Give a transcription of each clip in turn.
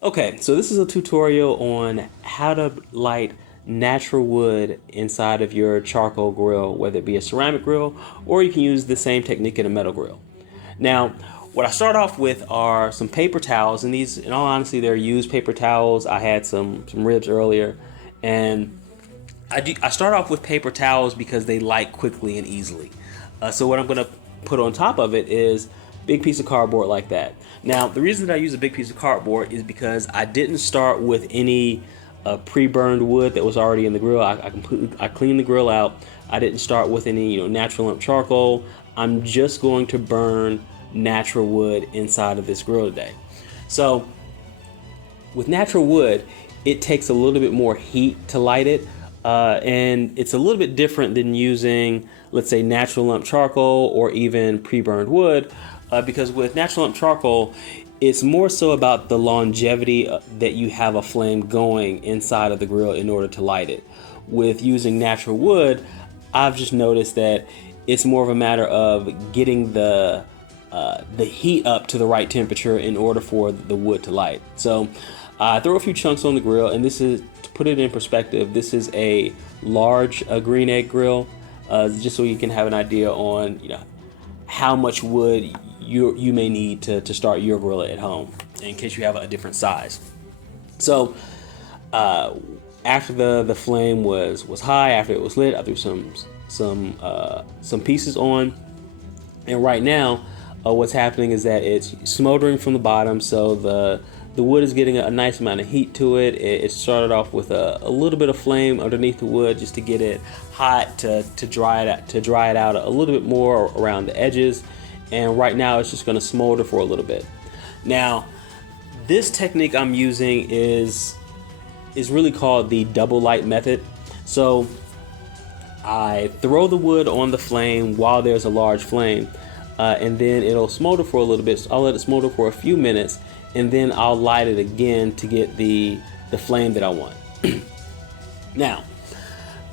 Okay, so this is a tutorial on how to light natural wood inside of your charcoal grill, whether it be a ceramic grill or you can use the same technique in a metal grill. Now, what I start off with are some paper towels, and these, in all honesty, they're used paper towels. I had some ribs earlier, and I start off with paper towels because they light quickly and easily. So what I'm going to put on top of it is big piece of cardboard like that. Now, the reason that I use a big piece of cardboard is because I didn't start with any pre-burned wood that was already in the grill. I cleaned the grill out. I didn't start with any natural lamp charcoal. I'm just going to burn natural wood inside of this grill today. So with natural wood, it takes a little bit more heat to light it. And it's a little bit different than using, let's say, natural lump charcoal or even pre-burned wood, because with natural lump charcoal, it's more so about the longevity that you have a flame going inside of the grill in order to light it. With using natural wood, I've just noticed that it's more of a matter of getting the heat up to the right temperature in order for the wood to light. So I throw a few chunks on the grill, and this is, to put it in perspective, this is a large green egg grill, just so you can have an idea on how much wood you may need to start your grill at home, in case you have a different size. So after the flame was high, after it was lit, I threw some pieces on, and right now what's happening is that it's smoldering from the bottom, so the wood is getting a nice amount of heat to it. It started off with a little bit of flame underneath the wood just to get it hot, to dry it out a little bit more around the edges. And right now it's just going to smolder for a little bit. Now, this technique I'm using is really called the double light method. So I throw the wood on the flame while there's a large flame, and then it'll smolder for a little bit. So I'll let it smolder for a few minutes, and then I'll light it again to get the flame that I want. Now,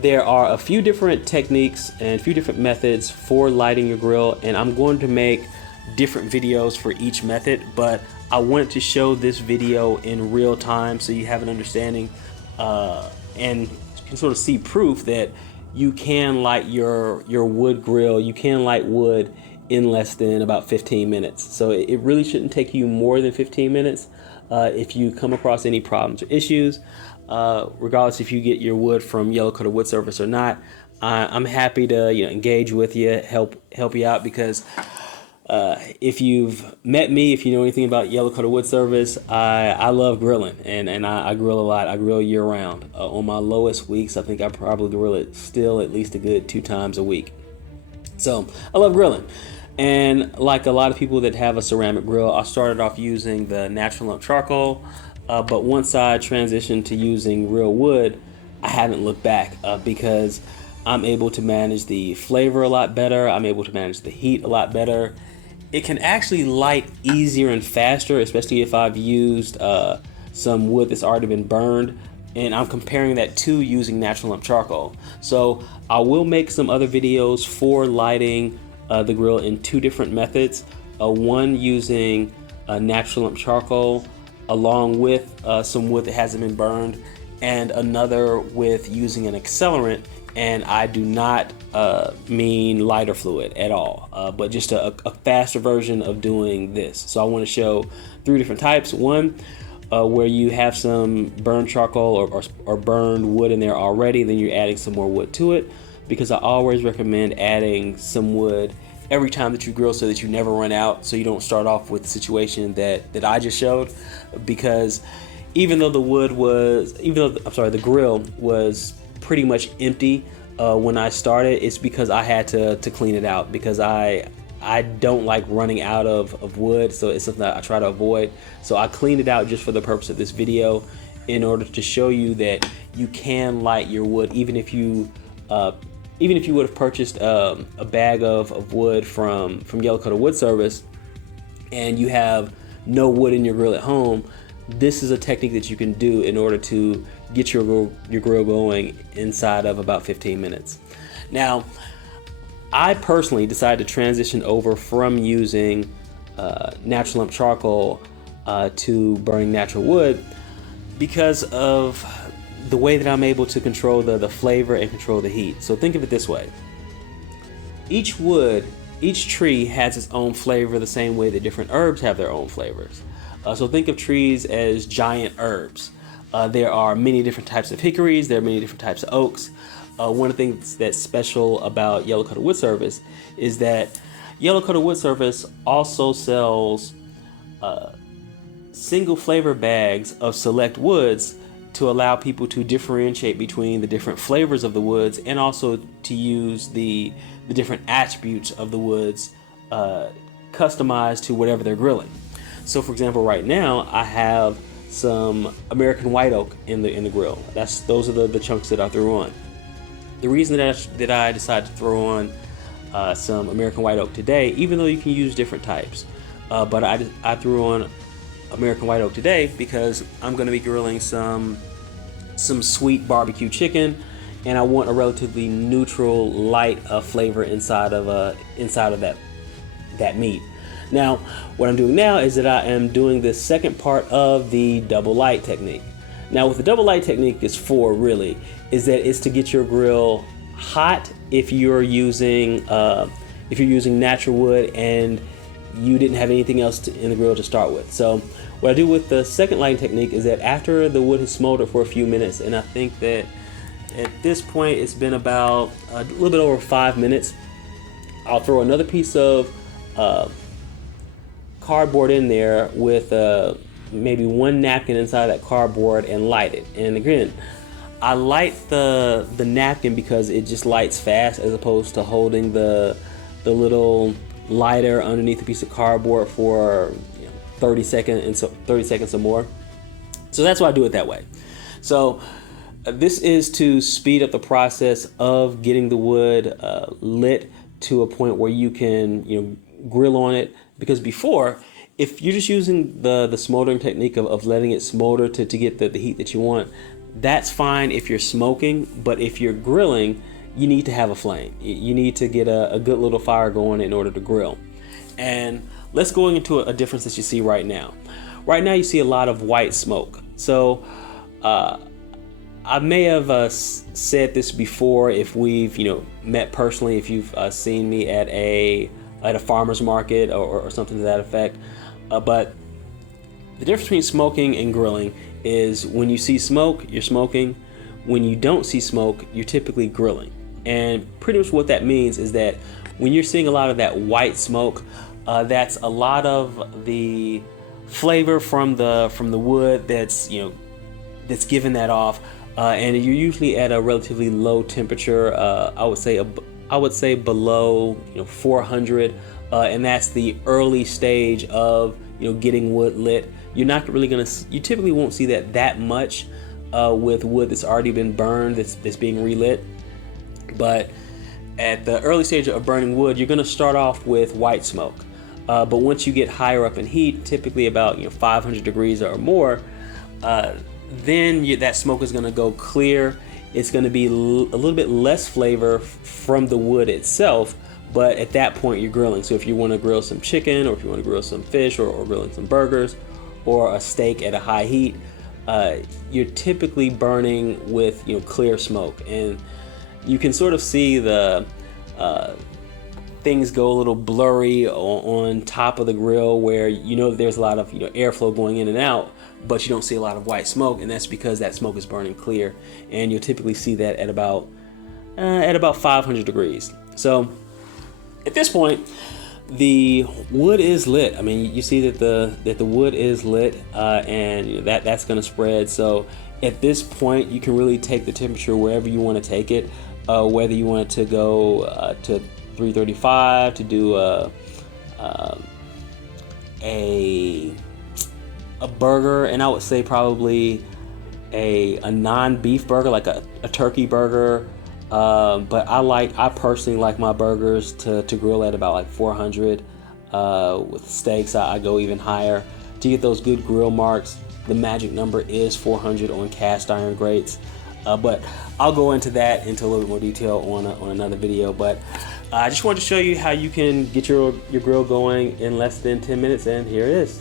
there are a few different techniques and a few different methods for lighting your grill, and I'm going to make different videos for each method, but I wanted to show this video in real time so you have an understanding and can sort of see proof that you can light your wood grill, you can light wood in less than about 15 minutes. So it really shouldn't take you more than 15 minutes. If you come across any problems or issues, regardless if you get your wood from Yellow Coated Wood Service or not, I'm happy to engage with you, help you out, because if you've met me, if you know anything about Yellow Coated Wood Service, I love grilling, and I grill a lot. I grill year round. On my lowest weeks, I think I probably grill it still at least a good 2 times a week. So I love grilling. And like a lot of people that have a ceramic grill, I started off using the natural lump charcoal, but once I transitioned to using real wood, I haven't looked back, because I'm able to manage the flavor a lot better. I'm able to manage the heat a lot better. It can actually light easier and faster, especially if I've used some wood that's already been burned, and I'm comparing that to using natural lump charcoal. So I will make some other videos for lighting the grill in 2 different methods. One using natural lump charcoal along with some wood that hasn't been burned, and another with using an accelerant. And I do not mean lighter fluid at all, but just a faster version of doing this. So I want to show 3 different types. One where you have some burned charcoal or burned wood in there already, then you're adding some more wood to it, because I always recommend adding some wood every time that you grill so that you never run out, so you don't start off with the situation that I just showed. Because even though the grill was pretty much empty when I started, it's because I had to clean it out, because I don't like running out of wood, so it's something that I try to avoid. So I cleaned it out just for the purpose of this video, in order to show you that you can light your wood even if you would have purchased a bag of wood from Yellow Coated Wood Service and you have no wood in your grill at home. This is a technique that you can do in order to get your grill going inside of about 15 minutes. Now, I personally decided to transition over from using natural lump charcoal to burning natural wood because of the way that I'm able to control the flavor and control the heat. So think of it this way. Each tree has its own flavor the same way that different herbs have their own flavors. So think of trees as giant herbs. There are many different types of hickories, there are many different types of oaks. One of the things that's special about Yellow-Coated Wood Service is that Yellow-Coated Wood Service also sells single flavor bags of select woods to allow people to differentiate between the different flavors of the woods and also to use the different attributes of the woods customized to whatever they're grilling. So for example, right now I have some American white oak in the grill. Those are the chunks that I threw on. The reason that I decided to throw on some American white oak today, even though you can use different types, but I threw on American white oak today because I'm going to be grilling some sweet barbecue chicken, and I want a relatively neutral, light flavor inside of that meat. Now, what I'm doing now is that I am doing the second part of the double light technique. Now, what the double light technique is for, really, is that it's to get your grill hot if you're using natural wood and you didn't have anything else in the grill to start with. So what I do with the second lighting technique is that after the wood has smoldered for a few minutes, and I think that at this point it's been about a little bit over 5 minutes, I'll throw another piece of cardboard in there with maybe one napkin inside that cardboard and light it. And again, I light the napkin because it just lights fast as opposed to holding the little lighter underneath a piece of cardboard for 30 seconds or more. So that's why I do it that way. So this is to speed up the process of getting the wood lit to a point where you can grill on it, because before, if you're just using the smoldering technique of letting it smolder to get the heat that you want, that's fine if you're smoking. But if you're grilling, you need to have a flame. You need to get a good little fire going in order to grill. And let's go into a difference that you see right now. Right now you see a lot of white smoke. So I may have said this before if we've met personally, if you've seen me at a farmer's market or something to that effect. But the difference between smoking and grilling is when you see smoke, you're smoking. When you don't see smoke, you're typically grilling. And pretty much what that means is that when you're seeing a lot of that white smoke, that's a lot of the flavor from the wood that's giving that off, and you're usually at a relatively low temperature. I would say below 400, and that's the early stage of getting wood lit. You typically won't see that much with wood that's already been burned, that's being relit. But at the early stage of burning wood, you're going to start off with white smoke. But once you get higher up in heat, typically about 500 degrees or more, then that smoke is going to go clear. It's going to be a little bit less flavor from the wood itself, but at that point you're grilling. So if you want to grill some chicken, or if you want to grill some fish, or grilling some burgers, or a steak at a high heat, you're typically burning with clear smoke. And you can sort of see the things go a little blurry on top of the grill, where there's a lot of airflow going in and out, but you don't see a lot of white smoke, and that's because that smoke is burning clear. And you'll typically see that at about 500 degrees. So at this point, the wood is lit. I mean, you see that the wood is lit, and that's going to spread. So at this point, you can really take the temperature wherever you want to take it. Whether you want it to go to 335 to do a burger, and I would say probably a non-beef burger, like a turkey burger. But I personally like my burgers to grill at about like 400. With steaks, I go even higher to get those good grill marks. The magic number is 400 on cast iron grates. But I'll go into that into a little bit more detail on another video. But I just wanted to show you how you can get your grill going in less than 10 minutes, and here it is.